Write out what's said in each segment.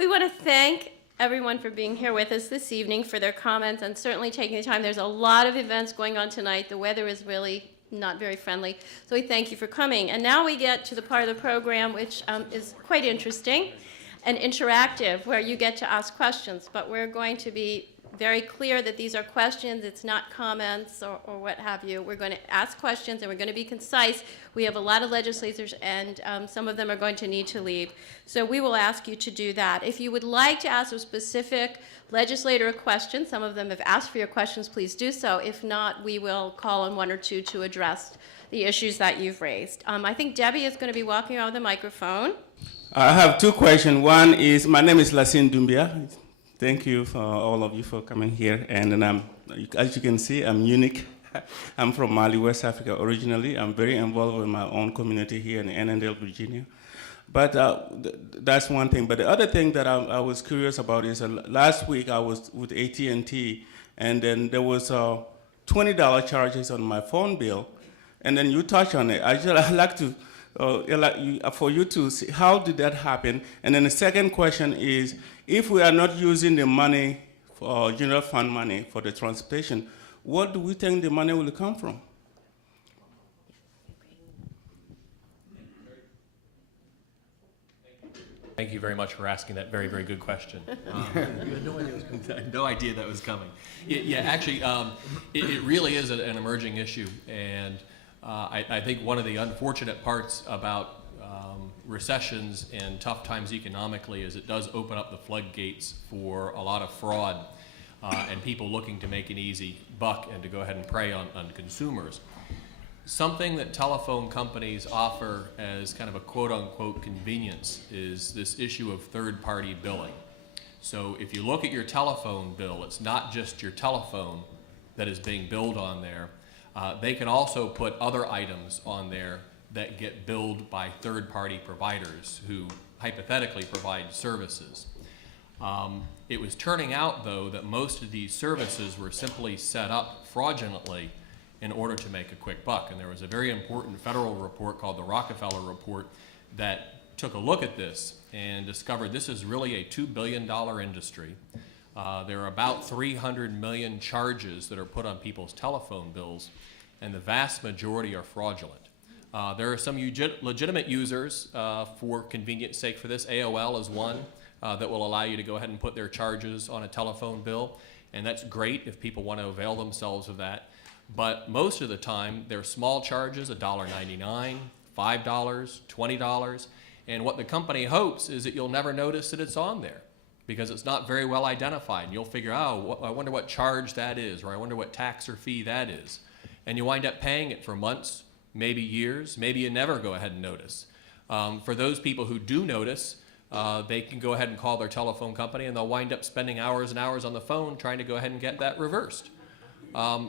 We want to thank everyone for being here with us this evening, for their comments, and certainly taking the time. There's a lot of events going on tonight. The weather is really not very friendly, so we thank you for coming. And now we get to the part of the program which is quite interesting and interactive, where you get to ask questions, but we're going to be very clear that these are questions, it's not comments or what have you. We're going to ask questions and we're going to be concise. We have a lot of legislators and some of them are going to need to leave. So we will ask you to do that. If you would like to ask a specific legislator a question, some of them have asked for your questions, please do so. If not, we will call on one or two to address the issues that you've raised. I think Debbie is going to be walking around with the microphone. I have two questions. One is, my name is Lassine Doumbia. Thank you for all of you for coming here. And as you can see, I'm unique. I'm from Mali, West Africa originally. I'm very involved with my own community here in Annandale, Virginia. But that's one thing. But the other thing that I was curious about is last week I was with AT&T, and then there was $20 charges on my phone bill, and then you touched on it. I'd like to, for you to see how did that happen. And then the second question is, if we are not using the money for general fund money for the transportation, what do we think the money will come from? Thank you very much for asking that very, very good question. You had no idea no idea that was coming. Yeah, actually, it really is an emerging issue, and I think one of the unfortunate parts about recessions and tough times economically is it does open up the floodgates for a lot of fraud and people looking to make an easy buck and to go ahead and prey on consumers. Something that telephone companies offer as kind of a quote-unquote convenience is this issue of third-party billing. So if you look at your telephone bill, it's not just your telephone that is being billed on there. They can also put other items on there that get billed by third-party providers who hypothetically provide services. It was turning out, though, that most of these services were simply set up fraudulently in order to make a quick buck. And there was a very important federal report called the Rockefeller Report that took a look at this and discovered this is really a $2 billion industry. There are about 300 million charges that are put on people's telephone bills, and the vast majority are fraudulent. There are some legitimate users for convenience sake for this. AOL is one that will allow you to go ahead and put their charges on a telephone bill, and that's great if people want to avail themselves of that. But most of the time, they're small charges, $1.99, $5, $20, and what the company hopes is that you'll never notice that it's on there because it's not very well identified. And you'll figure, oh, I wonder what charge that is, or I wonder what tax or fee that is. And you wind up paying it for months, maybe years, maybe you never go ahead and notice. For those people who do notice, they can go ahead and call their telephone company and they'll wind up spending hours and hours on the phone trying to go ahead and get that reversed.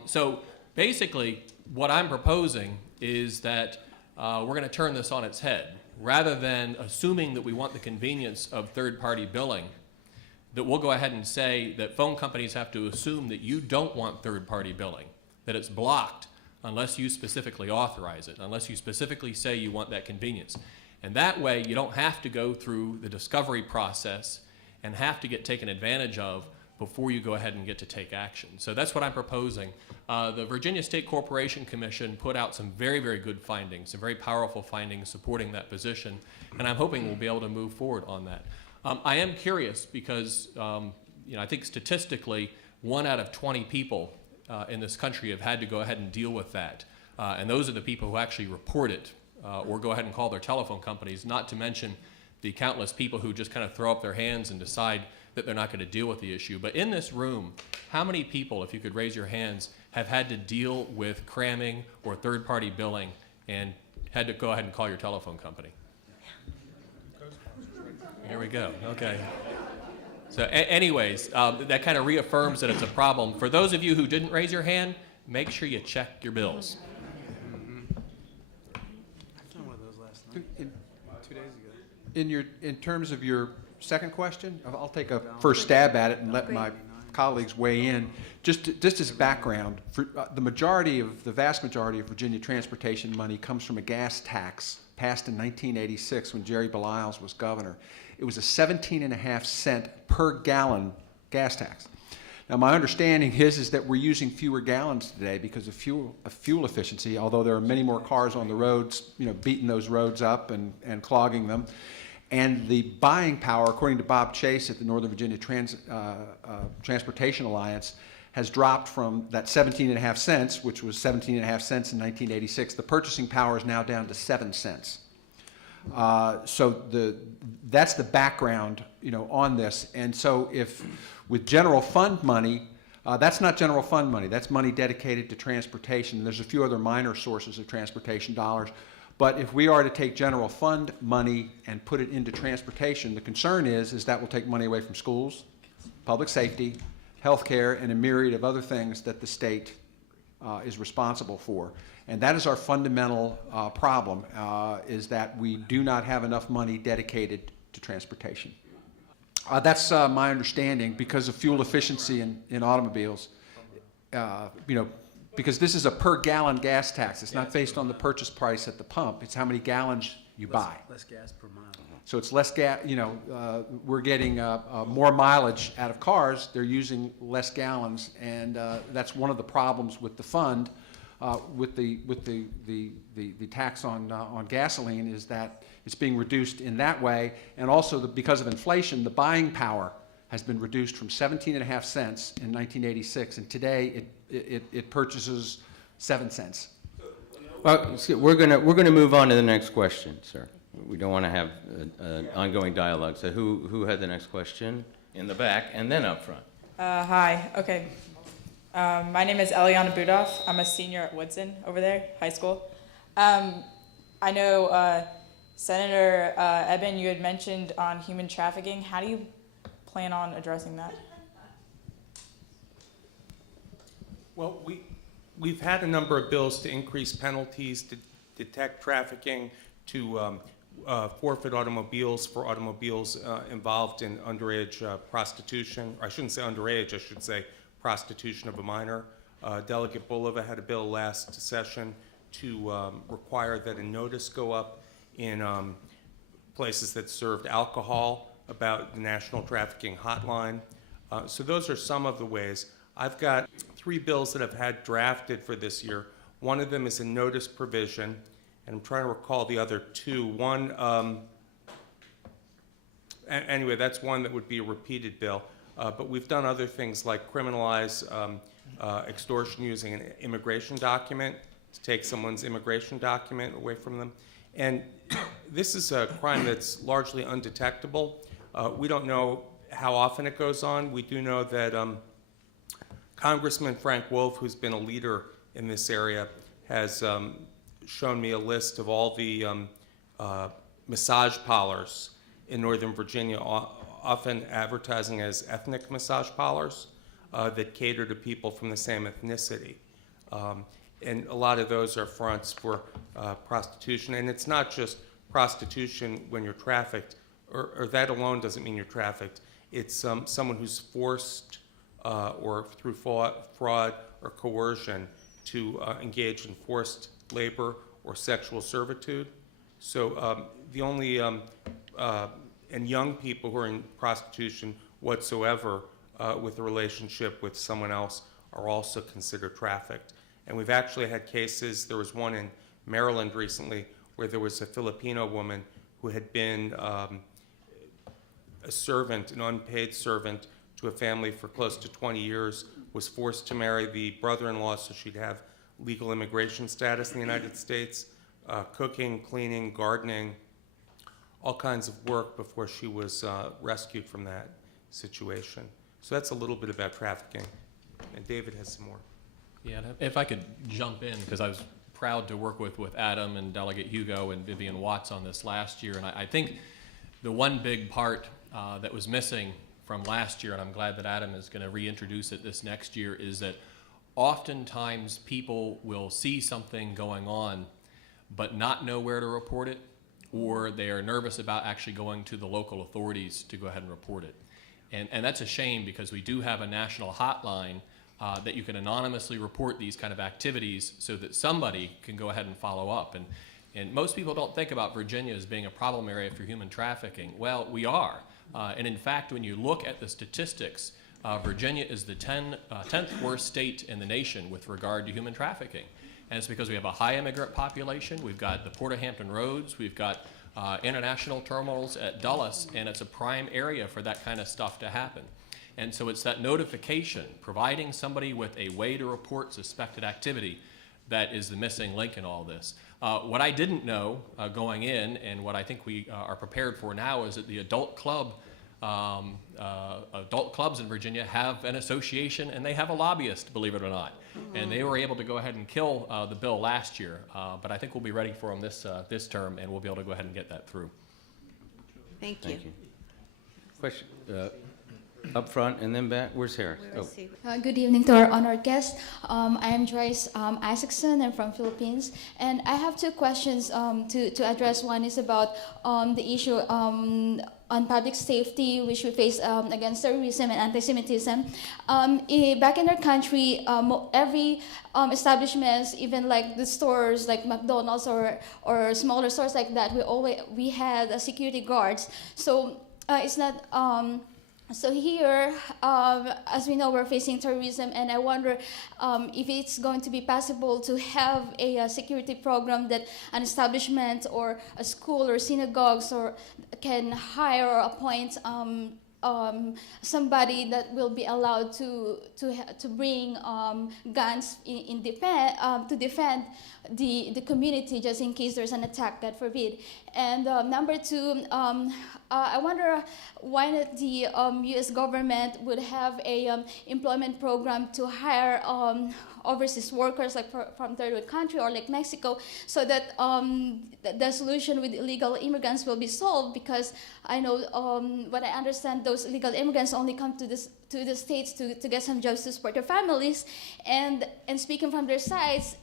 So basically, what I'm proposing is that we're going to turn this on its head. Rather than assuming that we want the convenience of third-party billing, that we'll go ahead and say that phone companies have to assume that you don't want third-party billing, that it's blocked unless you specifically authorize it, unless you specifically say you want that convenience. And that way, you don't have to go through the discovery process and have to get taken advantage of before you go ahead and get to take action. So that's what I'm proposing. The Virginia State Corporation Commission put out some very, very good findings, some very powerful findings supporting that position, and I'm hoping we'll be able to move forward on that. I am curious because I think statistically 1 out of 20 people in this country have had to go ahead and deal with that. And those are the people who actually report it or go ahead and call their telephone companies, not to mention the countless people who just kind of throw up their hands and decide that they're not going to deal with the issue. But in this room, how many people, if you could raise your hands, have had to deal with cramming or third-party billing and had to go ahead and call your telephone company? There we go. Okay. So anyways, that kind of reaffirms that it's a problem. For those of you who didn't raise your hand, make sure you check your bills. I've done one of those last night. 2 days ago. In terms of your second question, I'll take a first stab at it and let my colleagues weigh in. Just as background, for, the vast majority of Virginia transportation money comes from a gas tax passed in 1986 when Jerry Belials was governor. it was a 17.5 cent per gallon gas tax. Now, my understanding is that we're using fewer gallons today because of fuel efficiency, although there are many more cars on the roads, beating those roads up and clogging them. And the buying power, according to Bob Chase at the Northern Virginia Transportation Alliance, has dropped from that 17.5 cents, which was 17.5 cents in 1986. The purchasing power is now down to 7 cents. So that's the background, on this. And so if with general fund money, that's not general fund money. That's money dedicated to transportation. There's a few other minor sources of transportation dollars. But if we are to take general fund money and put it into transportation, the concern is that will take money away from schools, public safety, healthcare, and a myriad of other things that the state is responsible for. And that is our fundamental problem, is that we do not have enough money dedicated to transportation. That's my understanding because of fuel efficiency in automobiles. Because this is a per gallon gas tax. It's not based on the purchase price at the pump. It's how many gallons you buy. Less gas per mile. So it's less gas, we're getting more mileage out of cars. They're using less gallons, and that's one of the problems with the fund, with the tax on gasoline, is that it's being reduced in that way, and also because of inflation, the buying power has been reduced from 17.5 cents in 1986, and today it purchases 7 cents. Well, we're gonna move on to the next question, sir. We don't want to have an ongoing dialogue. So who had the next question? In the back and then up front. Hi. Okay. My name is Eliana Budoff. I'm a senior at Woodson over there, high school. I know Senator Eben, you had mentioned on human trafficking. How do you plan on addressing that? Well, we've had a number of bills to increase penalties, to detect trafficking, to forfeit automobiles for automobiles involved in underage prostitution. Or I shouldn't say underage, I should say prostitution of a minor. Delegate Bulova had a bill last session to require that a notice go up in places that served alcohol about the National Trafficking Hotline. So those are some of the ways. I've got 3 bills that I've had drafted for this year. One of them is a notice provision, and I'm trying to recall the other 2. One, anyway, that's one that would be a repeated bill. But we've done other things like criminalize extortion using an immigration document to take someone's immigration document away from them. And this is a crime that's largely undetectable. We don't know how often it goes on. We do know that Congressman Frank Wolf, who's been a leader in this area, has shown me a list of all the massage parlors in Northern Virginia, often advertising as ethnic massage parlors that cater to people from the same ethnicity. And a lot of those are fronts for prostitution. And it's not just prostitution when you're trafficked, or that alone doesn't mean you're trafficked. It's someone who's forced or through fraud or coercion to engage in forced labor or sexual servitude. So the only, and young people who are in prostitution whatsoever with a relationship with someone else are also considered trafficked. And we've actually had cases, there was one in Maryland recently where there was a Filipino woman who had been a servant, an unpaid servant to a family for close to 20 years, was forced to marry the brother-in-law so she'd have legal immigration status in the United States, cooking, cleaning, gardening, all kinds of work before she was rescued from that situation. So that's a little bit about trafficking. And David has some more. Yeah, and if I could jump in, because I was proud to work with Adam and Delegate Hugo and Vivian Watts on this last year, and I think the one big part that was missing from last year, and I'm glad that Adam is going to reintroduce it this next year, is that oftentimes people will see something going on but not know where to report it, or they are nervous about actually going to the local authorities to go ahead and report it. And that's a shame, because we do have a national hotline that you can anonymously report these kind of activities so that somebody can go ahead and follow up. And And most people don't think about Virginia as being a problem area for human trafficking. Well, we are. And in fact, when you look at the statistics, Virginia is the 10th worst state in the nation with regard to human trafficking. And it's because we have a high immigrant population. We've got the Port of Hampton roads. We've got international terminals at Dulles, and it's a prime area for that kind of stuff to happen. And so it's that notification, providing somebody with a way to report suspected activity, that is the missing link in all this. What I didn't know going in, and what I think we are prepared for now, is that the adult clubs in Virginia have an association, and they have a lobbyist, believe it or not. And they were able to go ahead and kill the bill last year. But I think we'll be ready for them this term, and we'll be able to go ahead and get that through. Thank you. Thank you. Question, up front and then back. Where's Harris? Where is he? Good evening to our honored guest. I am Joyce Isaacson. I'm from Philippines, and I have two questions to address. One is about the issue on public safety, which we face against terrorism and anti-Semitism. Back in our country, every establishments, even like the stores, like McDonald's or smaller stores like that, we had security guards. So it's not. So here, as we know, we're facing terrorism, and I wonder if it's going to be possible to have a security program that an establishment or a school or synagogues or can hire or appoint somebody that will be allowed to bring guns to defend the community, just in case there's an attack, God forbid. And number two, I wonder why not the U.S. government would have a employment program to hire overseas workers, like from third world country or like Mexico, so that the solution with illegal immigrants will be solved. Because I know, what I understand, those illegal immigrants only come to the States to get some jobs to support their families, and speaking from their sides,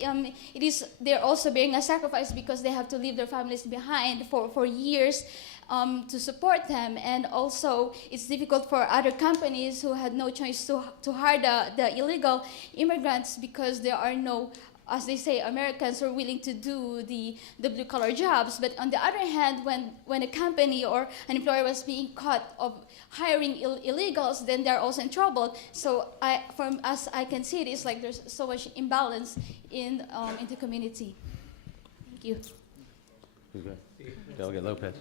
they're also bearing a sacrifice because they have to leave their families behind for years. To support them, and also it's difficult for other companies who had no choice to hire the illegal immigrants, because there are no, as they say, Americans who are willing to do the blue-collar jobs. But on the other hand, when a company or an employer was being caught of hiring illegals, then they're also in trouble. So as I can see, it's like there's so much imbalance in the community. Thank you. Okay. Delegate Lopez.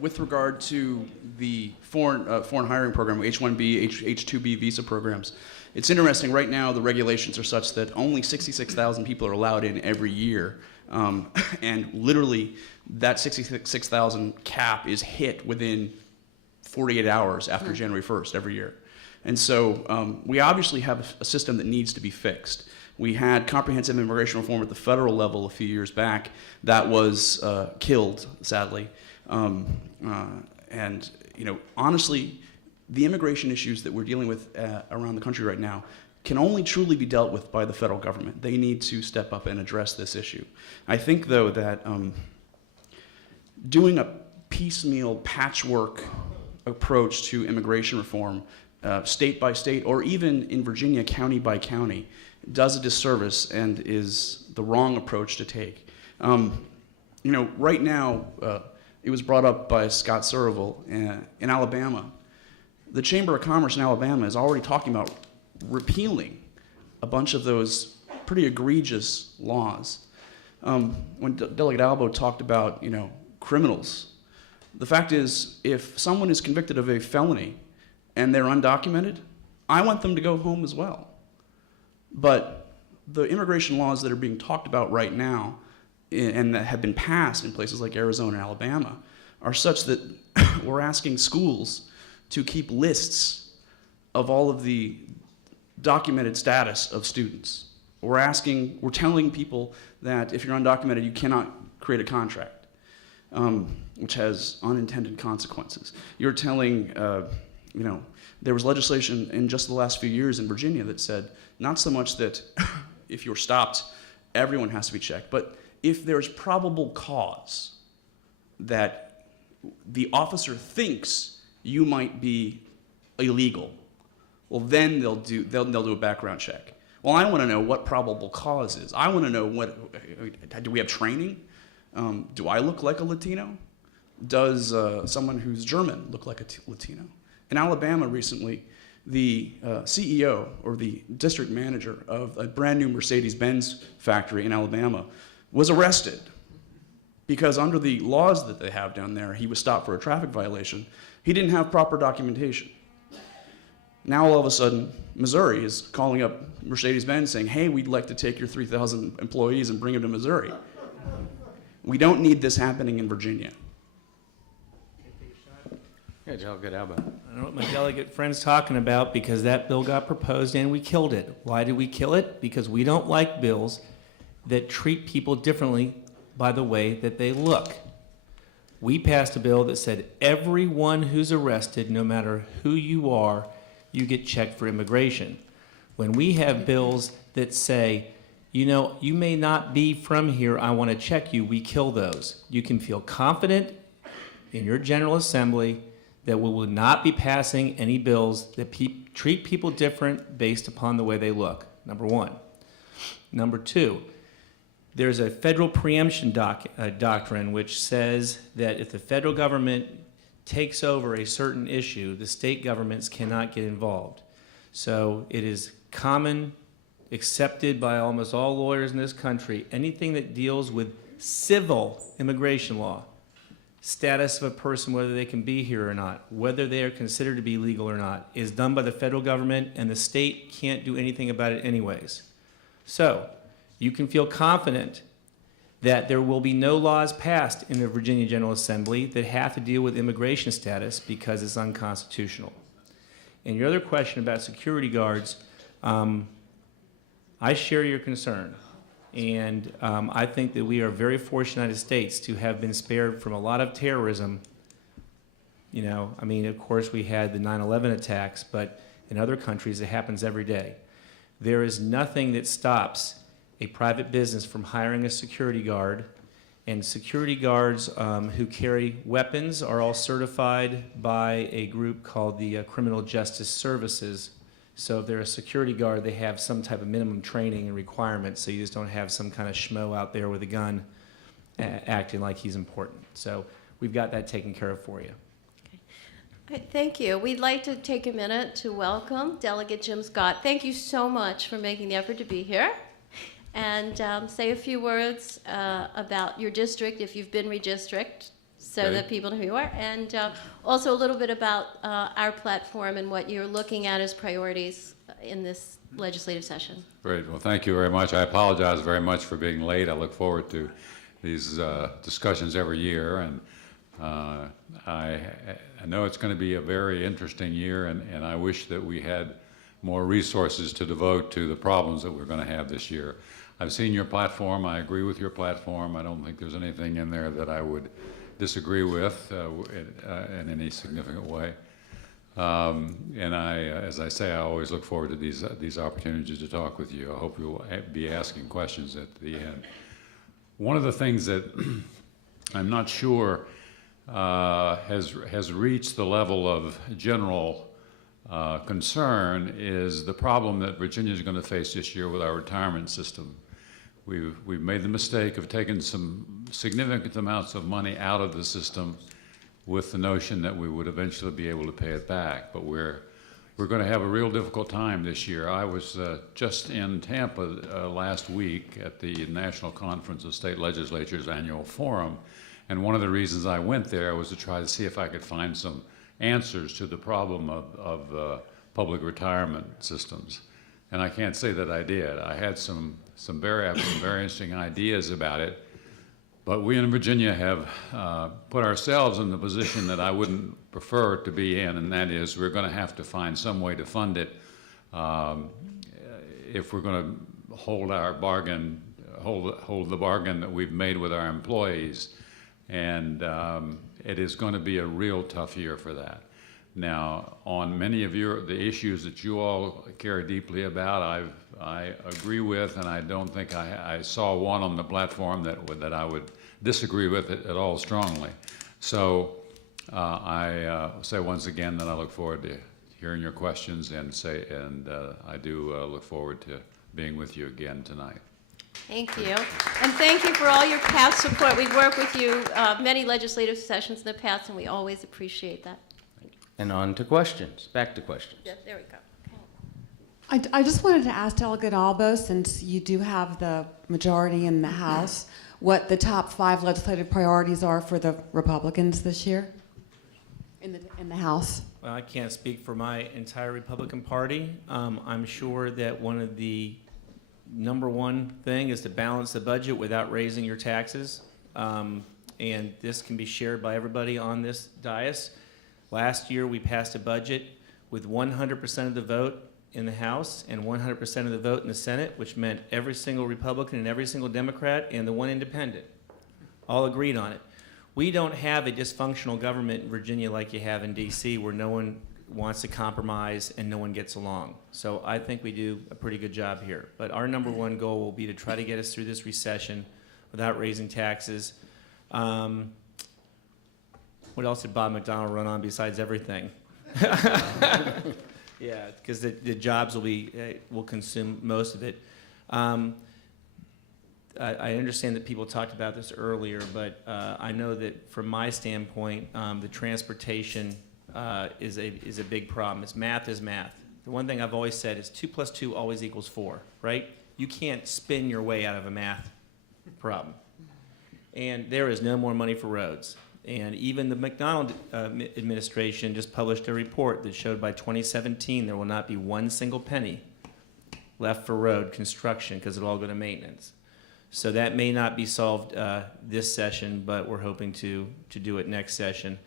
With regard to the foreign hiring program, H-1B, H-2B visa programs, it's interesting. Right now, the regulations are such that only 66,000 people are allowed in every year, and literally that 66,000 cap is hit within 48 hours after January 1st every year. And so we obviously have a system that needs to be fixed. We had comprehensive immigration reform at the federal level a few years back that was killed, sadly. And honestly, the immigration issues that we're dealing with around the country right now can only truly be dealt with by the federal government. They need to step up and address this issue. I think, though, that doing a piecemeal patchwork approach to immigration reform, state by state, or even in Virginia, county by county, does a disservice and is the wrong approach to take. Right now, it was brought up by Scott Surville in Alabama. The Chamber of Commerce in Alabama is already talking about repealing a bunch of those pretty egregious laws. When Delegate Albo talked about, criminals, the fact is, if someone is convicted of a felony and they're undocumented, I want them to go home as well. But the immigration laws that are being talked about right now and that have been passed in places like Arizona and Alabama are such that we're asking schools to keep lists of all of the documented status of students. We're telling people that if you're undocumented, you cannot create a contract, which has unintended consequences. You're telling, there was legislation in just the last few years in Virginia that said not so much that if you're stopped, everyone has to be checked, but if there's probable cause that the officer thinks you might be illegal, well, then they'll do a background check. Well, I want to know what probable cause is. I want to know do we have training? Do I look like a Latino? Does someone who's German look like a Latino? In Alabama recently, the CEO or the district manager of a brand new Mercedes-Benz factory in Alabama was arrested because under the laws that they have down there, he was stopped for a traffic violation. He didn't have proper documentation. Now all of a sudden, Missouri is calling up Mercedes-Benz saying, hey, we'd like to take your 3,000 employees and bring them to Missouri. We don't need this happening in Virginia. Yeah, Delegate Alba. I don't know what my delegate friend's talking about because that bill got proposed and we killed it. Why did we kill it? Because we don't like bills that treat people differently by the way that they look. We passed a bill that said everyone who's arrested, no matter who you are, you get checked for immigration. When we have bills that say, you know, you may not be from here, I want to check you, we kill those. You can feel confident in your General Assembly that we will not be passing any bills that treat people different based upon the way they look, number one. Number two, there's a federal preemption doctrine which says that if the federal government takes over a certain issue, the state governments cannot get involved. So it is common, accepted by almost all lawyers in this country, anything that deals with civil immigration law, status of a person, whether they can be here or not, whether they are considered to be legal or not, is done by the federal government, and the state can't do anything about it anyways. So you can feel confident that there will be no laws passed in the Virginia General Assembly that have to deal with immigration status because it's unconstitutional. And your other question about security guards, I share your concern. And I think that we are very fortunate in the United States to have been spared from a lot of terrorism. You know, I mean, of course, we had the 9/11 attacks, but in other countries, it happens every day. There is nothing that stops a private business from hiring a security guard. And security guards who carry weapons are all certified by a group called the Criminal Justice Services. So if they're a security guard, they have some type of minimum training and requirements, so you just don't have some kind of schmo out there with a gun acting like he's important. So we've got that taken care of for you. Okay. All right, thank you. We'd like to take a minute to welcome Delegate Jim Scott. Thank you so much for making the effort to be here. And say a few words about your district, if you've been redistricted, so that people know who you are, and also a little bit about our platform and what you're looking at as priorities in this legislative session. Great. Well, thank you very much. I apologize very much for being late. I look forward to these discussions every year, and I know it's going to be a very interesting year, and I wish that we had more resources to devote to the problems that we're going to have this year. I've seen your platform. I agree with your platform. I don't think there's anything in there that I would disagree with in any significant way. And as I say, I always look forward to these opportunities to talk with you. I hope you'll be asking questions at the end. One of the things that I'm not sure has reached the level of general concern is the problem that Virginia is going to face this year with our retirement system. We've made the mistake of taking some significant amounts of money out of the system with the notion that we would eventually be able to pay it back. But we're going to have a real difficult time this year. I was just in Tampa last week at the National Conference of State Legislatures annual forum, and one of the reasons I went there was to try to see if I could find some answers to the problem of public retirement systems. And I can't say that I did. I had some very interesting ideas about it, but we in Virginia have put ourselves in the position that I wouldn't prefer to be in, and that is we're going to have to find some way to fund it if we're going to hold our bargain, hold the bargain that we've made with our employees. And it is going to be a real tough year for that. Now, on many of the issues that you all care deeply about, I agree with, and I don't think I saw one on the platform that I would disagree with it at all strongly. So I say once again that I look forward to hearing your questions, and I do look forward to being with you again tonight. Thank you. And thank you for all your past support. We've worked with you many legislative sessions in the past, and we always appreciate that. And on to questions, back to questions. Yeah, there we go. I just wanted to ask Delegate Albo, since you do have the majority in the House, what the top 5 legislative priorities are for the Republicans this year in the House. Well, I can't speak for my entire Republican Party. I'm sure that one of the number one thing is to balance the budget without raising your taxes. And this can be shared by everybody on this dais. Last year, we passed a budget with 100% of the vote in the House and 100% of the vote in the Senate, which meant every single Republican and every single Democrat and the one independent all agreed on it. We don't have a dysfunctional government in Virginia like you have in DC, where no one wants to compromise and no one gets along. So I think we do a pretty good job here. But our number one goal will be to try to get us through this recession without raising taxes. What else did Bob McDonnell run on besides everything? Yeah, because the jobs will consume most of it. I understand that people talked about this earlier, but I know that from my standpoint, the transportation is a big problem. Math is math. The one thing I've always said is 2 + 2 always equals 4, right? You can't spin your way out of a math problem. And there is no more money for roads. And even the McDonald administration just published a report that showed by 2017 there will not be one single penny left for road construction because it'll all go to maintenance. So that may not be solved this session, but we're hoping to do it next session.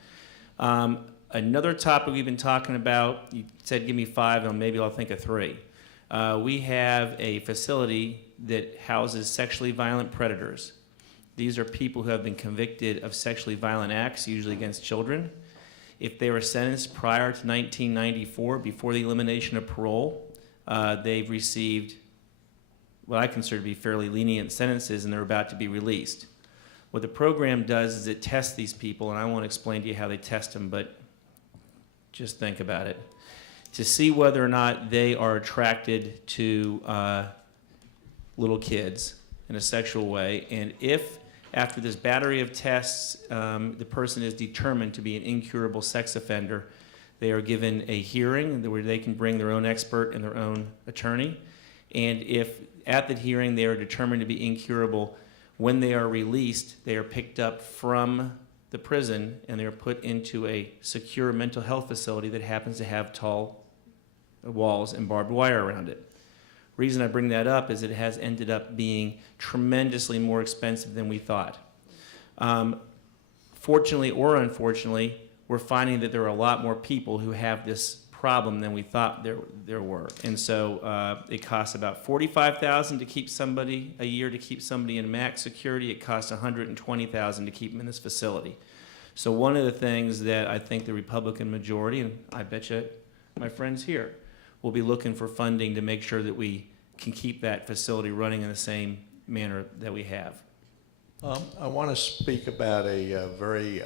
Another topic we've been talking about, you said give me 5, and maybe I'll think of 3. We have a facility that houses sexually violent predators. These are people who have been convicted of sexually violent acts, usually against children. If they were sentenced prior to 1994, before the elimination of parole, they've received what I consider to be fairly lenient sentences, and they're about to be released. What the program does is it tests these people, and I won't explain to you how they test them, but just think about it, to see whether or not they are attracted to little kids in a sexual way, and if after this battery of tests, the person is determined to be an incurable sex offender, they are given a hearing where they can bring their own expert and their own attorney. And if at the hearing they are determined to be incurable, when they are released, they are picked up from the prison and they are put into a secure mental health facility that happens to have tall walls and barbed wire around it. Reason I bring that up is it has ended up being tremendously more expensive than we thought. Fortunately or unfortunately, we're finding that there are a lot more people who have this problem than we thought there were. And so it costs about $45,000 to keep somebody a year to keep somebody in max security. It costs $120,000 to keep them in this facility. So one of the things that I think the Republican majority, and I bet you my friends here, will be looking for funding to make sure that we can keep that facility running in the same manner that we have. I want to speak about a very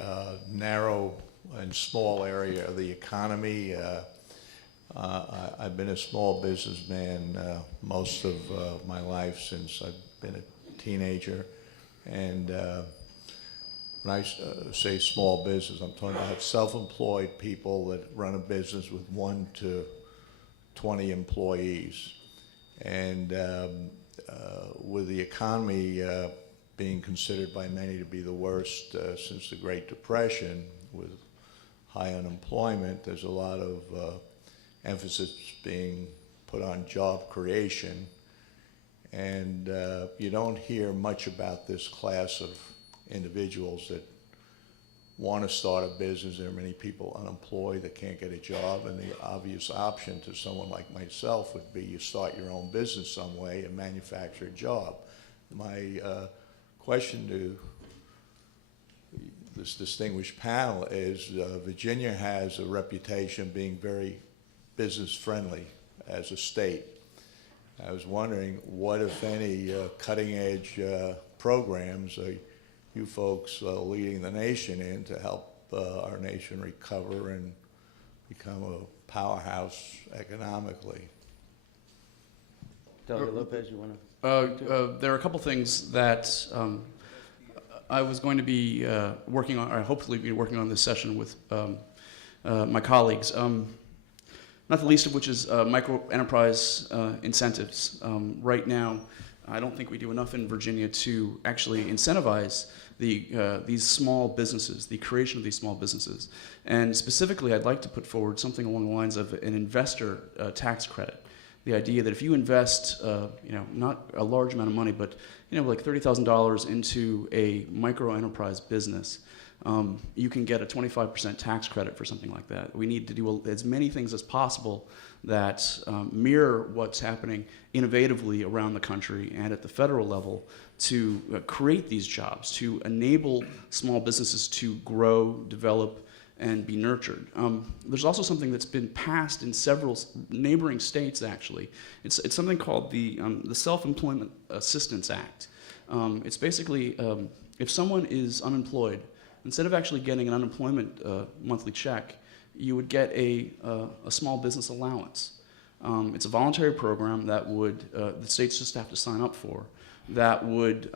narrow and small area of the economy. I've been a small businessman most of my life since I've been a teenager. And when I say small business, I'm talking about self-employed people that run a business with 1 to 20 employees. And with the economy being considered by many to be the worst since the Great Depression, with high unemployment, there's a lot of emphasis being put on job creation. And you don't hear much about this class of individuals that want to start a business. There are many people unemployed that can't get a job, and the obvious option to someone like myself would be you start your own business some way and manufacture a job. My question to this distinguished panel is Virginia has a reputation of being very business friendly as a state. I was wondering what, if any, cutting edge programs are you folks leading the nation in to help our nation recover and become a powerhouse economically? Delegate Lopez, you want to? There are a couple things that I was going to be working on, or hopefully be working on this session with my colleagues. Not the least of which is micro enterprise incentives. Right now, I don't think we do enough in Virginia to actually incentivize these small businesses, the creation of these small businesses. And specifically, I'd like to put forward something along the lines of an investor tax credit. The idea that if you invest, not a large amount of money, but like $30,000 into a micro enterprise business, you can get a 25% tax credit for something like that. We need to do as many things as possible that mirror what's happening innovatively around the country and at the federal level to create these jobs, to enable small businesses to grow, develop, and be nurtured. There's also something that's been passed in several neighboring states, actually. It's something called the Self-Employment Assistance Act. It's basically, if someone is unemployed, instead of actually getting an unemployment monthly check, you would get a small business allowance. It's a voluntary program that would, the states just have to sign up for, that would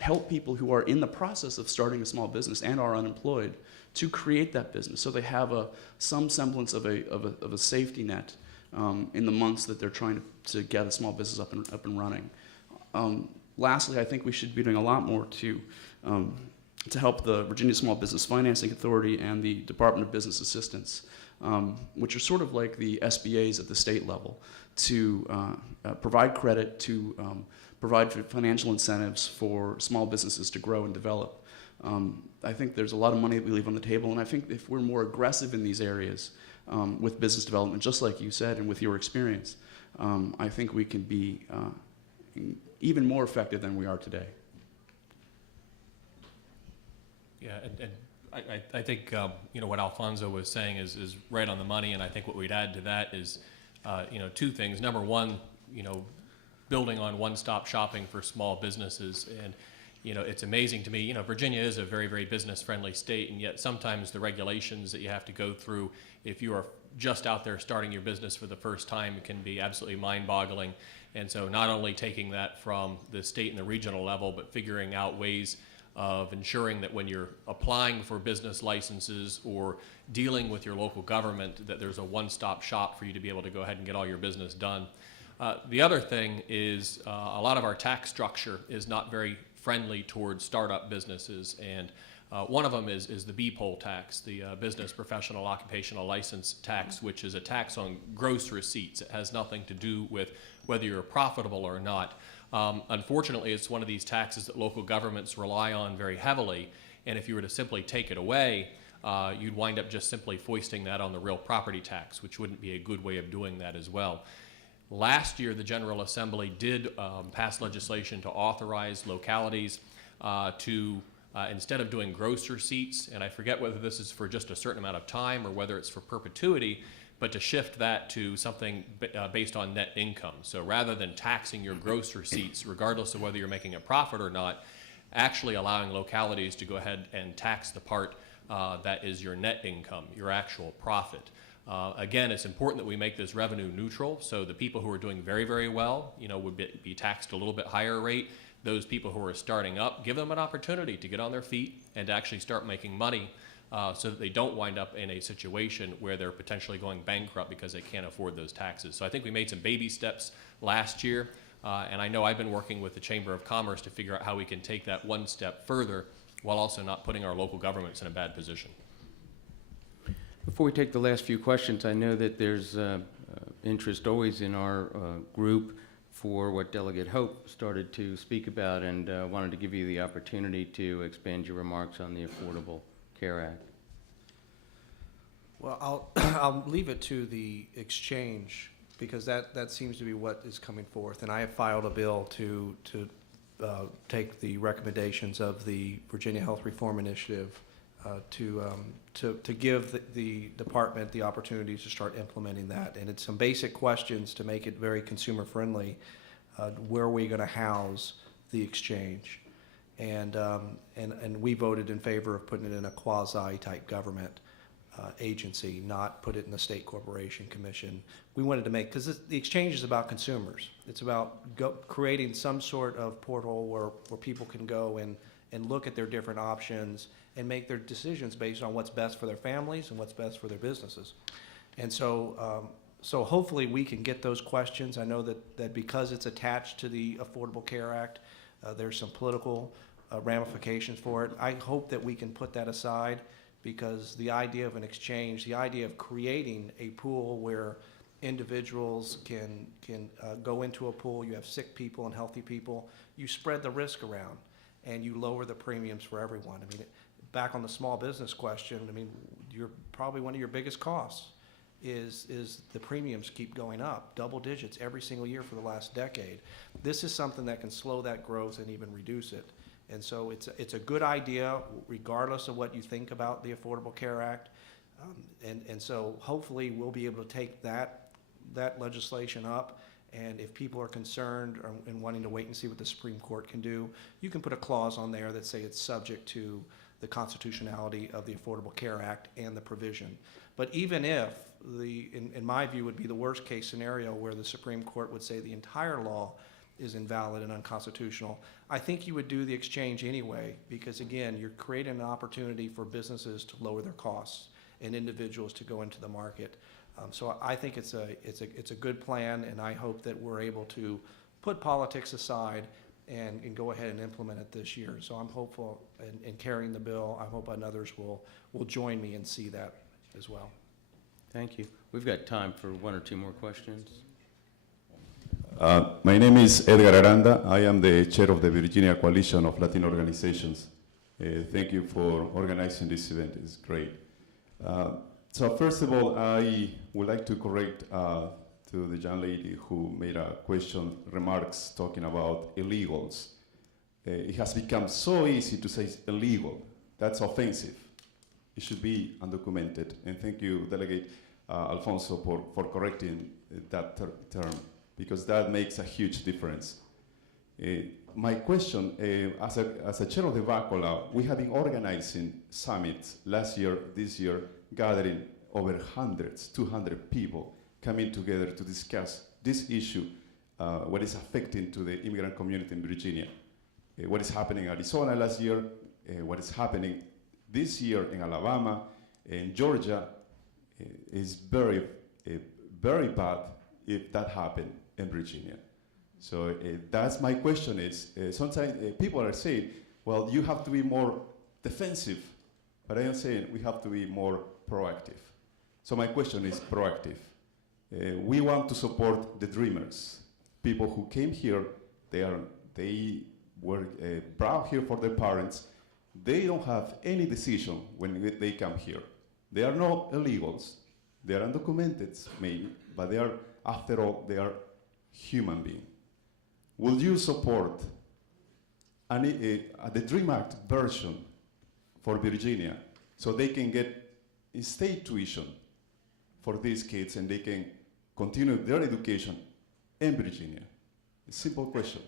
help people who are in the process of starting a small business and are unemployed to create that business, so they have some semblance of a safety net in the months that they're trying to get a small business up and running. Lastly, I think we should be doing a lot more to help the Virginia Small Business Financing Authority and the Department of Business Assistance, which are sort of like the SBAs at the state level, to provide credit, to provide financial incentives for small businesses to grow and develop. I think there's a lot of money that we leave on the table, and I think if we're more aggressive in these areas with business development, just like you said, and with your experience, I think we can be even more effective than we are today. Yeah, and I think what Alfonso was saying is right on the money, and I think what we'd add to that is two things. Number one, building on one-stop shopping for small businesses. And it's amazing to me, Virginia is a very, very business-friendly state, and yet sometimes the regulations that you have to go through if you are just out there starting your business for the first time can be absolutely mind-boggling. And so not only taking that from the state and the regional level, but figuring out ways of ensuring that when you're applying for business licenses or dealing with your local government, that there's a one-stop shop for you to be able to go ahead and get all your business done. The other thing is a lot of our tax structure is not very friendly towards startup businesses, and one of them is the B-POL tax, the Business Professional Occupational License tax, which is a tax on gross receipts. It has nothing to do with whether you're profitable or not. Unfortunately, it's one of these taxes that local governments rely on very heavily, and if you were to simply take it away, you'd wind up just simply foisting that on the real property tax, which wouldn't be a good way of doing that as well. Last year, the General Assembly did pass legislation to authorize localities to, instead of doing gross receipts, and I forget whether this is for just a certain amount of time or whether it's for perpetuity, but to shift that to something based on net income. So rather than taxing your gross receipts, regardless of whether you're making a profit or not, actually allowing localities to go ahead and tax the part that is your net income, your actual profit. Again, it's important that we make this revenue neutral, so the people who are doing very, very well, would be taxed a little bit higher rate. Those people who are starting up, give them an opportunity to get on their feet and to actually start making money so that they don't wind up in a situation where they're potentially going bankrupt because they can't afford those taxes. So I think we made some baby steps last year, and I know I've been working with the Chamber of Commerce to figure out how we can take that one step further while also not putting our local governments in a bad position. Before we take the last few questions, I know that there's interest always in our group for what Delegate Hope started to speak about, and wanted to give you the opportunity to expand your remarks on the Affordable Care Act. Well, I'll leave it to the exchange, because that seems to be what is coming forth. And I have filed a bill to take the recommendations of the Virginia Health Reform Initiative to give the department the opportunity to start implementing that. And it's some basic questions to make it very consumer friendly. Where are we going to house the exchange? And we voted in favor of putting it in a quasi type government. agency, not put it in the state corporation commission. We wanted to make, because the exchange is about consumers. It's about creating some sort of portal where people can go and look at their different options and make their decisions based on what's best for their families and what's best for their businesses. And so, so hopefully we can get those questions. I know that because it's attached to the Affordable Care Act, there's some political ramifications for it. I hope that we can put that aside, because the idea of an exchange, the idea of creating a pool where individuals can go into a pool, you have sick people and healthy people, you spread the risk around and you lower the premiums for everyone. I mean, back on the small business question, I mean, you're probably one of your biggest costs is the premiums keep going up, double digits every single year for the last decade. This is something that can slow that growth and even reduce it. And so it's a good idea, regardless of what you think about the Affordable Care Act. And so hopefully we'll be able to take that legislation up. And if people are concerned and wanting to wait and see what the Supreme Court can do, you can put a clause on there that say it's subject to the constitutionality of the Affordable Care Act and the provision. But even if in my view, would be the worst case scenario where the Supreme Court would say the entire law is invalid and unconstitutional, I think you would do the exchange anyway, because again, you're creating an opportunity for businesses to lower their costs and individuals to go into the market. So I think it's a good plan, and I hope that we're able to put politics aside and go ahead and implement it this year. So I'm hopeful in carrying the bill. I hope others will join me and see that as well. Thank you. We've got time for one or two more questions. My name is Edgar Aranda. I am the chair of the Virginia Coalition of Latin Organizations. Thank you for organizing this event. It's great. So first of all, I would like to correct to the young lady who made a question, remarks talking about illegals. It has become so easy to say illegal. That's offensive. It should be undocumented. And thank you, Delegate Alfonso, for correcting that term, because that makes a huge difference. My question, as a chair of the VACOLA, we have been organizing summits last year, this year, gathering over hundreds, 200 people coming together to discuss this issue, what is affecting to the immigrant community in Virginia. What is happening in Arizona last year, what is happening this year in Alabama, in Georgia, is very, very bad if that happened in Virginia. So that's my question is, sometimes people are saying, well, you have to be more defensive, but I am saying we have to be more proactive. So my question is proactive. We want to support the dreamers, people who came here, they were brought here for their parents. They don't have any decision when they come here. They are not illegals. They are undocumented, maybe, but they are, after all, they are human beings. Will you support the DREAM Act version for Virginia so they can get state tuition for these kids and they can continue their education in Virginia? A simple question,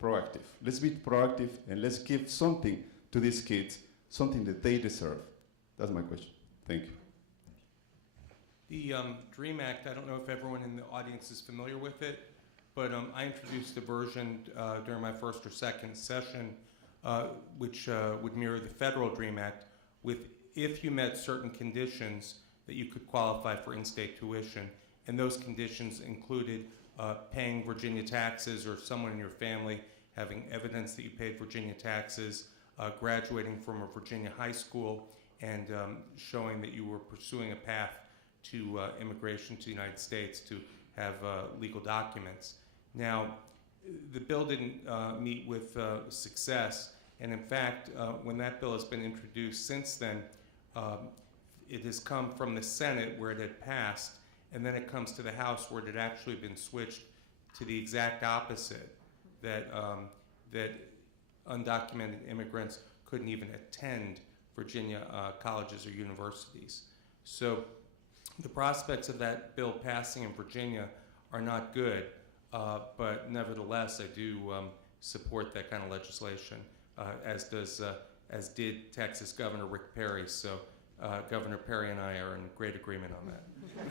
proactive. Let's be proactive and let's give something to these kids, something that they deserve. That's my question. Thank you. The DREAM Act, I don't know if everyone in the audience is familiar with it, but I introduced a version during my first or second session which would mirror the federal DREAM Act with, if you met certain conditions, that you could qualify for in-state tuition. And those conditions included paying Virginia taxes, or someone in your family having evidence that you paid Virginia taxes, graduating from a Virginia high school, and showing that you were pursuing a path to immigration to the United States to have legal documents. Now, the bill didn't meet with success, and in fact, when that bill has been introduced since then, it has come from the Senate where it had passed, and then it comes to the House where it had actually been switched to the exact opposite, that that undocumented immigrants couldn't even attend Virginia colleges or universities. So the prospects of that bill passing in Virginia are not good, but nevertheless, I do support that kind of legislation, as did Texas Governor Rick Perry. So Governor Perry and I are in great agreement on that. Let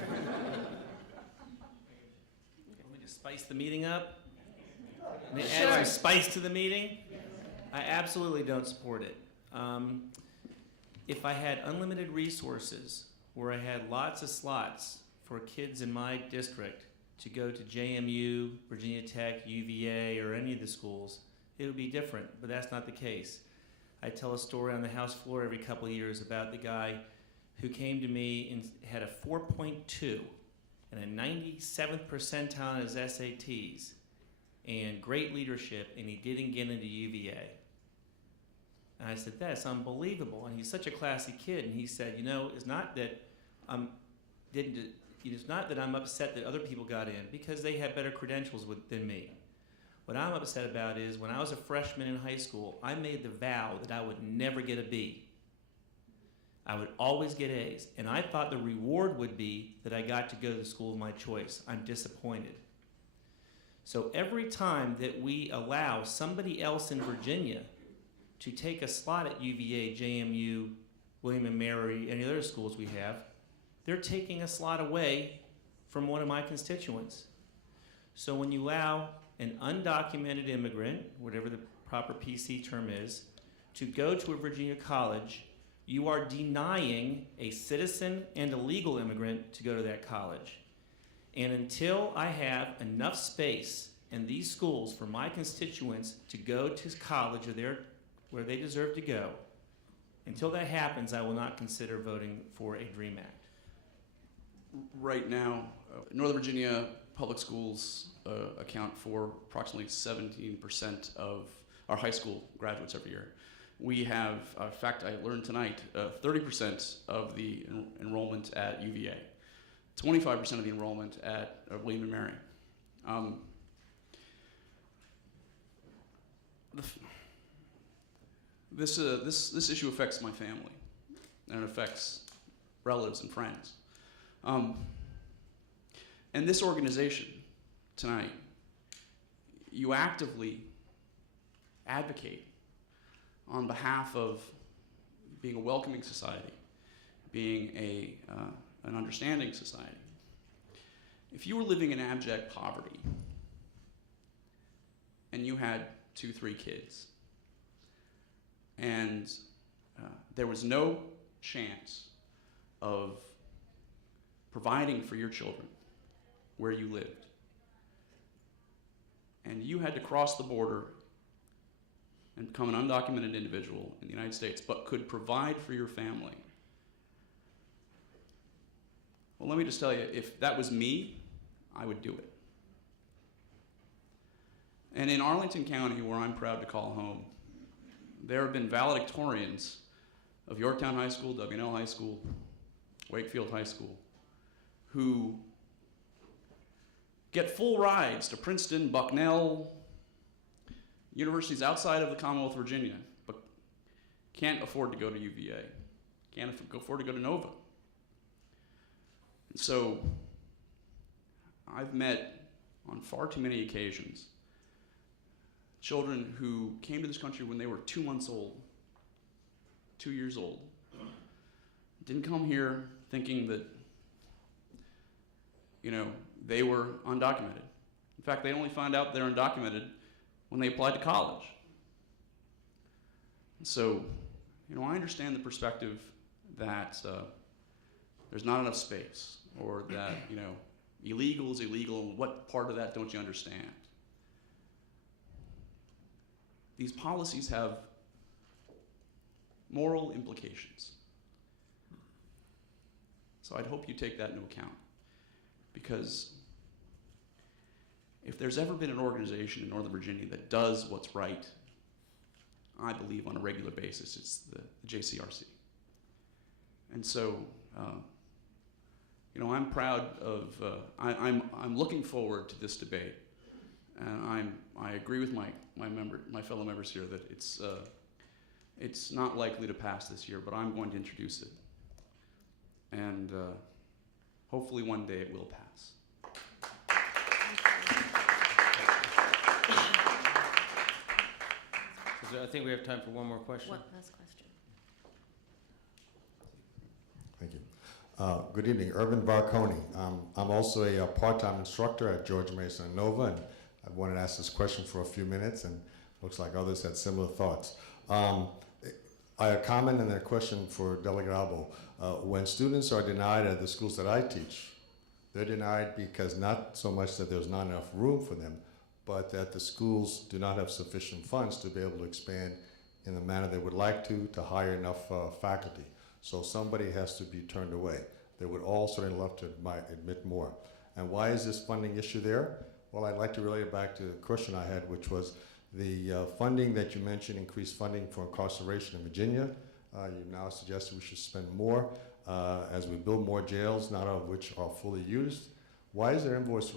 me just spice the meeting up. Let me add some spice to the meeting. I absolutely don't support it. If I had unlimited resources, where I had lots of slots for kids in my district to go to JMU, Virginia Tech, UVA, or any of the schools, it would be different, but that's not the case. I tell a story on the House floor every couple of years about the guy who came to me and had a 4.2 and a 97th percentile in his SATs and great leadership, and he didn't get into UVA. And I said, that's unbelievable. And he's such a classy kid. And he said, you know, it's not that it's not that I'm upset that other people got in, because they had better credentials than me. What I'm upset about is when I was a freshman in high school, I made the vow that I would never get a B. I would always get A's. And I thought the reward would be that I got to go to the school of my choice. I'm disappointed. So every time that we allow somebody else in Virginia to take a slot at UVA, JMU, William & Mary, any other schools we have, they're taking a slot away from one of my constituents. So when you allow an undocumented immigrant, whatever the proper PC term is, to go to a Virginia college, you are denying a citizen and a legal immigrant to go to that college. And until I have enough space in these schools for my constituents to go to college or where they deserve to go, until that happens, I will not consider voting for a DREAM Act. Right now, Northern Virginia public schools account for approximately 17% of our high school graduates every year. We have, in fact, I learned tonight, 30% of the enrollment at UVA, 25% of the enrollment at William & Mary. This issue affects my family, and it affects relatives and friends. And this organization tonight, you actively advocate on behalf of being a welcoming society, being an understanding society. If you were living in abject poverty and you had 2-3 kids, and there was no chance of providing for your children where you lived, and you had to cross the border and become an undocumented individual in the United States, but could provide for your family. Well, let me just tell you, if that was me, I would do it. And in Arlington County, where I'm proud to call home, there have been valedictorians of Yorktown High School, W&L High School, Wakefield High School, who get full rides to Princeton, Bucknell, universities outside of the Commonwealth of Virginia, but can't afford to go to UVA, can't afford to go to Nova. And so I've met on far too many occasions children who came to this country when they were 2 months old, 2 years old, didn't come here thinking that, they were undocumented. In fact, they only found out they're undocumented when they applied to college. And so, I understand the perspective that there's not enough space, or that, illegal is illegal, and what part of that don't you understand? These policies have moral implications. So I'd hope you take that into account, because if there's ever been an organization in Northern Virginia that does what's right, I believe on a regular basis, it's the JCRC. And so, I'm proud of, I'm looking forward to this debate, and I agree with my fellow members here that it's not likely to pass this year, but I'm going to introduce it, and hopefully one day it will pass. So I think we have time for one more question. One last question. Good evening, Urban Barconi. I'm also a part-time instructor at George Mason and Nova, and I wanted to ask this question for a few minutes, and looks like others had similar thoughts. I have a comment and then a question for Delegate Albo. When students are denied at the schools that I teach, they're denied because not so much that there's not enough room for them, but that the schools do not have sufficient funds to be able to expand in the manner they would like to hire enough faculty. So somebody has to be turned away. They would all certainly love to admit more. And why is this funding issue there? Well, I'd like to relate it back to the question I had, which was the funding that you mentioned, increased funding for incarceration in Virginia. You now suggested we should spend more as we build more jails, not all of which are fully used. Why is there inverse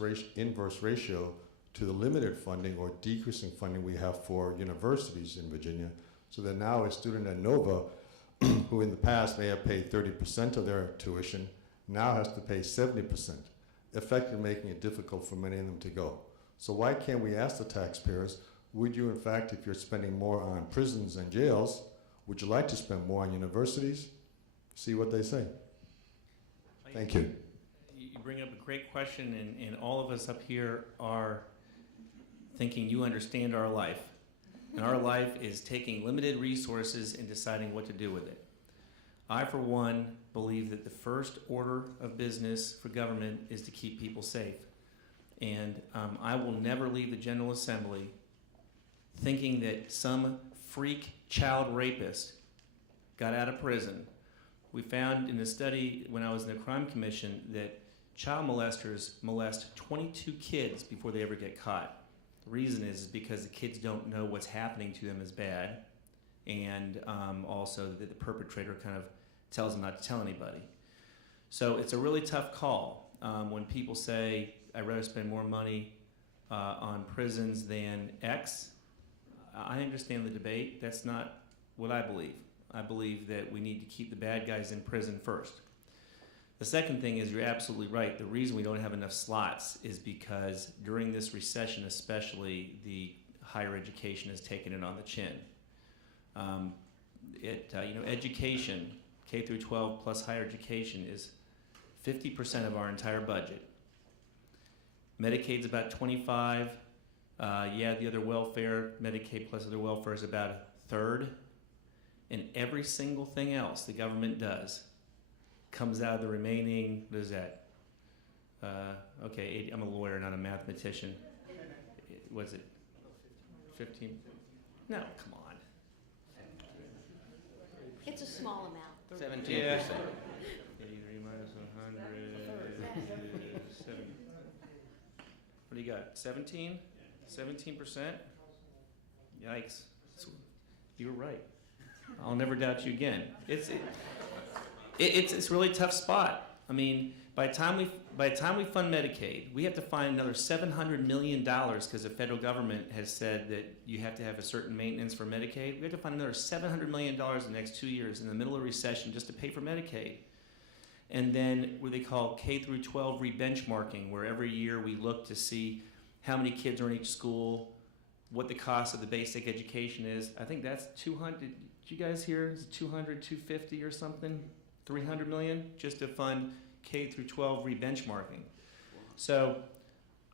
ratio to the limited funding or decreasing funding we have for universities in Virginia, so that now a student at Nova who in the past may have paid 30% of their tuition now has to pay 70%, effectively making it difficult for many of them to go. So why can't we ask the taxpayers, would you in fact, if you're spending more on prisons and jails, would you like to spend more on universities? See what they say. Thank you. You bring up a great question, and all of us up here are thinking you understand our life. And our life is taking limited resources and deciding what to do with it. I, for one, believe that the first order of business for government is to keep people safe. And I will never leave the General Assembly thinking that some freak child rapist got out of prison. We found in a study when I was in the Crime Commission that child molesters molest 22 kids before they ever get caught. The reason is because the kids don't know what's happening to them is bad, and also that the perpetrator kind of tells them not to tell anybody. So it's a really tough call when people say, I'd rather spend more money on prisons than X. I understand the debate. That's not what I believe. I believe that we need to keep the bad guys in prison first. The second thing is, you're absolutely right. The reason we don't have enough slots is because during this recession especially, the higher education has taken it on the chin. Education, K through 12 plus higher education, is 50% of our entire budget. Medicaid's about 25. The other welfare, Medicaid plus other welfare, is about a third. And every single thing else the government does comes out of the remaining, what is that? I'm a lawyer, not a mathematician. Was it 15? No, come on. It's a small amount. 17%. Yeah. 83 minus 100 is 7. What do you got? 17? 17%? Yikes. You were right. I'll never doubt you again. It's a really tough spot. I mean, by the time we fund Medicaid, we have to find another $700 million because the federal government has said that you have to have a certain maintenance for Medicaid. We have to find another $700 million in the next 2 years in the middle of recession just to pay for Medicaid. And then what they call K through 12 re-benchmarking, where every year we look to see how many kids are in each school, what the cost of the basic education is. I think that's 200. Did you guys hear? Is it 200, 250 or something? 300 million just to fund K through 12 re-benchmarking. So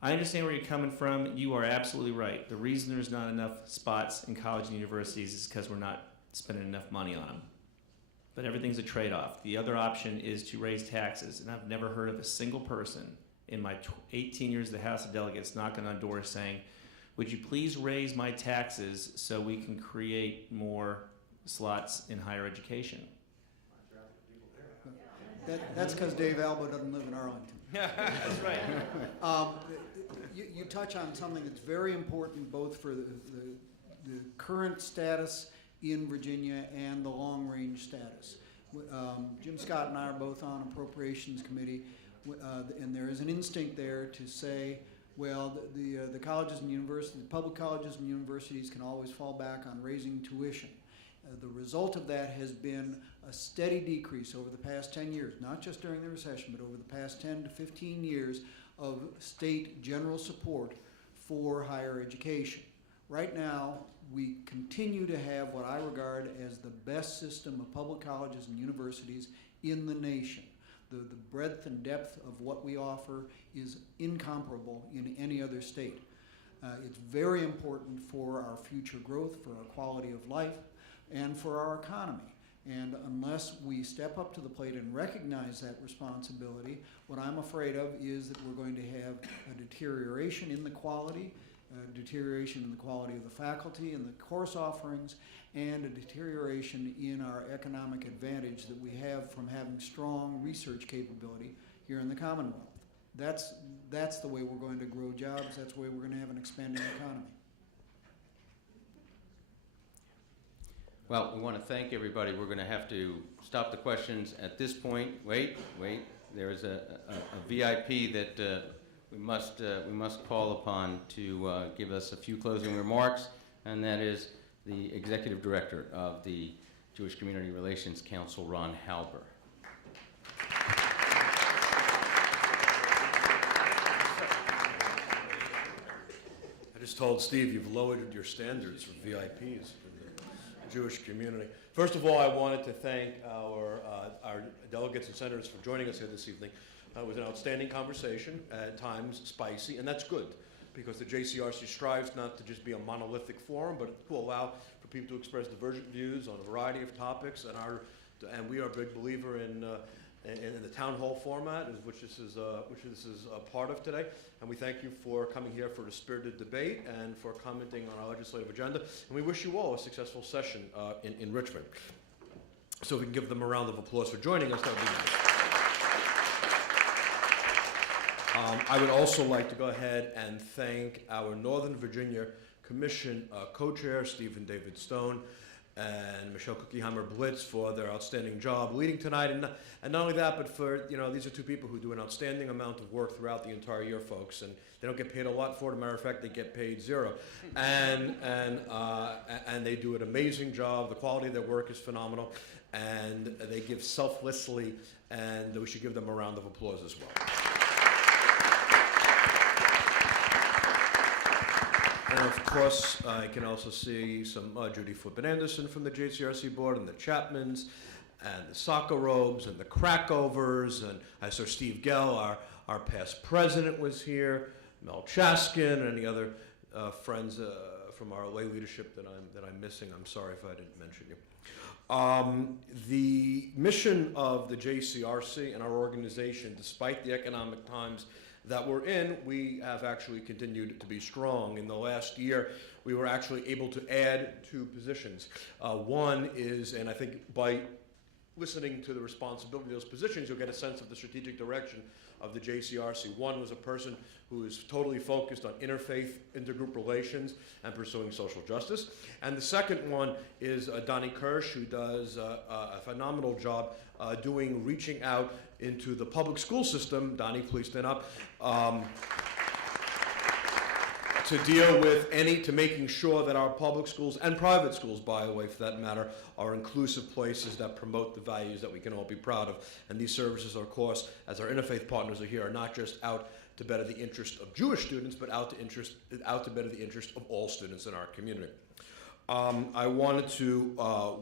I understand where you're coming from. You are absolutely right. The reason there's not enough spots in college and universities is because we're not spending enough money on them. But everything's a trade-off. The other option is to raise taxes, and I've never heard of a single person in my 18 years of the House of Delegates knocking on doors saying, would you please raise my taxes so we can create more slots in higher education? That's because Dave Alba doesn't live in Arlington. That's right. You touch on something that's very important both for the current status in Virginia and the long-range status. Jim Scott and I are both on Appropriations Committee, and there is an instinct there to say, well, the colleges and universities, the public colleges and universities can always fall back on raising tuition. The result of that has been a steady decrease over the past 10 years, not just during the recession, but over the past 10 to 15 years of state general support for higher education. Right now, we continue to have what I regard as the best system of public colleges and universities in the nation. The breadth and depth of what we offer is incomparable in any other state. It's very important for our future growth, for our quality of life, and for our economy. And unless we step up to the plate and recognize that responsibility, what I'm afraid of is that we're going to have a deterioration in the quality, a deterioration in the quality of the faculty and the course offerings, and a deterioration in our economic advantage that we have from having strong research capability here in the Commonwealth. That's the way we're going to grow jobs. That's the way we're going to have an expanding economy. Well, we want to thank everybody. We're going to have to stop the questions at this point. Wait. There is a VIP that we must call upon to give us a few closing remarks, and that is the Executive Director of the Jewish Community Relations Council, Ron Halber. I just told Steve you've lowered your standards for VIPs in the Jewish community. First of all, I wanted to thank our delegates and senators for joining us here this evening. It was an outstanding conversation, at times spicy, and that's good, because the JCRC strives not to just be a monolithic forum, but to allow for people to express divergent views on a variety of topics. And we are a big believer in the town hall format, which this is a part of today. And we thank you for coming here for a spirited debate and for commenting on our legislative agenda. And we wish you all a successful session in Richmond. So if we can give them a round of applause for joining us, that would be nice. I would also like to go ahead and thank our Northern Virginia Commission co-chair, Stephen David Stone, and Michelle Kuckyheimer Blitz for their outstanding job leading tonight. And not only that, but for, these are two people who do an outstanding amount of work throughout the entire year, folks. And they don't get paid a lot for it. As a matter of fact, they get paid zero. And they do an amazing job. The quality of their work is phenomenal. And they give selflessly, and we should give them a round of applause as well. And of course, I can also see some Judy Flippin-Anderson from the JCRC board, and the Chapmans, and the Sokorobes, and the Crackovers, and I saw Steve Gell, our past president, was here, Mel Chaskin, and any other friends from our lay leadership that I'm missing. I'm sorry if I didn't mention you. The mission of the JCRC and our organization, despite the economic times that we're in, we have actually continued to be strong. In the last year, we were actually able to add 2 positions. One is, and I think by listening to the responsibility of those positions, you'll get a sense of the strategic direction of the JCRC. One was a person who is totally focused on interfaith, intergroup relations, and pursuing social justice. And the second one is Donnie Kirsch, who does a phenomenal job reaching out into the public school system. Donnie, please stand up. To deal with to making sure that our public schools, and private schools, by the way, for that matter, are inclusive places that promote the values that we can all be proud of. And these services, of course, as our interfaith partners are here, are not just out to better the interest of Jewish students, but out to better the interest of all students in our community. I wanted to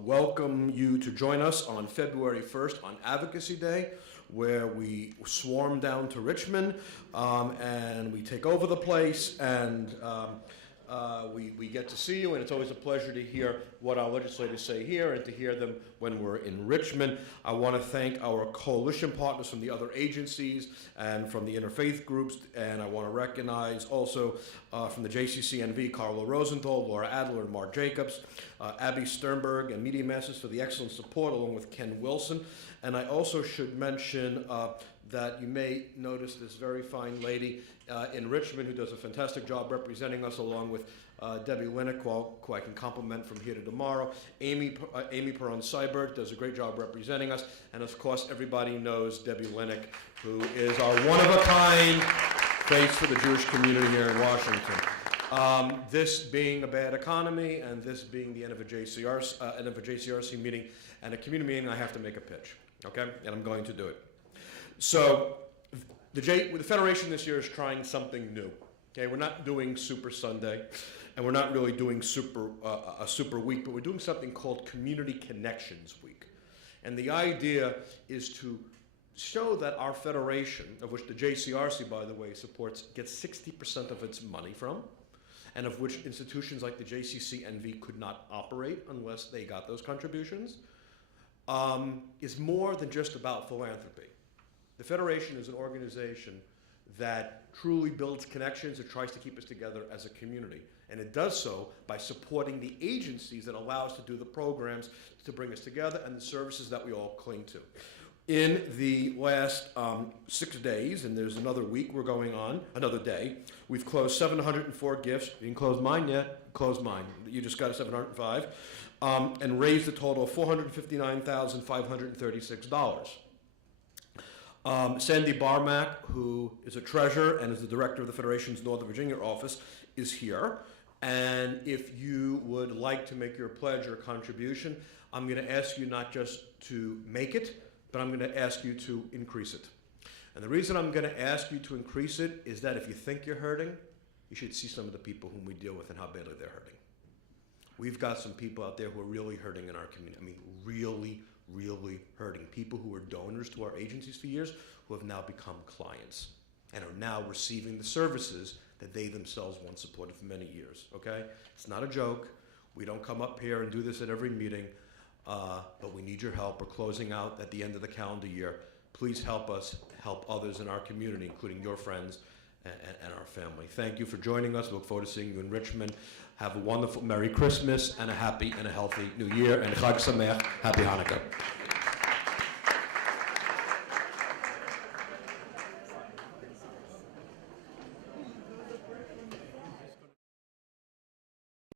welcome you to join us on February 1st on Advocacy Day, where we swarm down to Richmond and we take over the place, and we get to see you, and it's always a pleasure to hear what our legislators say here and to hear them when we're in Richmond. I want to thank our coalition partners from the other agencies and from the interfaith groups, and I want to recognize also from the JCCNV, Carla Rosenthal, Laura Adler, and Mark Jacobs, Abby Sternberg, and Media Masters for the excellent support, along with Ken Wilson. And I also should mention that you may notice this very fine lady in Richmond who does a fantastic job representing us, along with Debbie Linnick, who I can compliment from here to tomorrow. Amy Perron-Seibert does a great job representing us. And of course, everybody knows Debbie Linnick, who is our one-of-a-kind face for the Jewish community here in Washington. This being a bad economy, and this being the end of a JCRC meeting and a community meeting, I have to make a pitch, okay? And I'm going to do it. So the Federation this year is trying something new. Okay, we're not doing Super Sunday, and we're not really doing a Super Week, but we're doing something called Community Connections Week. And the idea is to show that our federation, of which the JCRC, by the way, supports, gets 60% of its money from, and of which institutions like the JCCNV could not operate unless they got those contributions, is more than just about philanthropy. The Federation is an organization that truly builds connections and tries to keep us together as a community. And it does so by supporting the agencies that allow us to do the programs to bring us together and the services that we all cling to. In the last 6 days, and there's another week we're going on, another day, we've closed 704 gifts. You didn't close mine yet, close mine. You just got a 705. And raised a total of $459,536. Sandy Barmack, who is a treasurer and is the director of the Federation's Northern Virginia office, is here. And if you would like to make your pledge or contribution, I'm going to ask you not just to make it, but I'm going to ask you to increase it. And the reason I'm going to ask you to increase it is that if you think you're hurting, you should see some of the people whom we deal with and how badly they're hurting. We've got some people out there who are really hurting in our community. I mean, really, really hurting. People who were donors to our agencies for years who have now become clients and are now receiving the services that they themselves once supported for many years, okay? It's not a joke. We don't come up here and do this at every meeting, but we need your help. We're closing out at the end of the calendar year. Please help us help others in our community, including your friends and our family. Thank you for joining us. We look forward to seeing you in Richmond. Have a wonderful Merry Christmas and a happy and a healthy New Year, and Chag Sameach, Happy Hanukkah.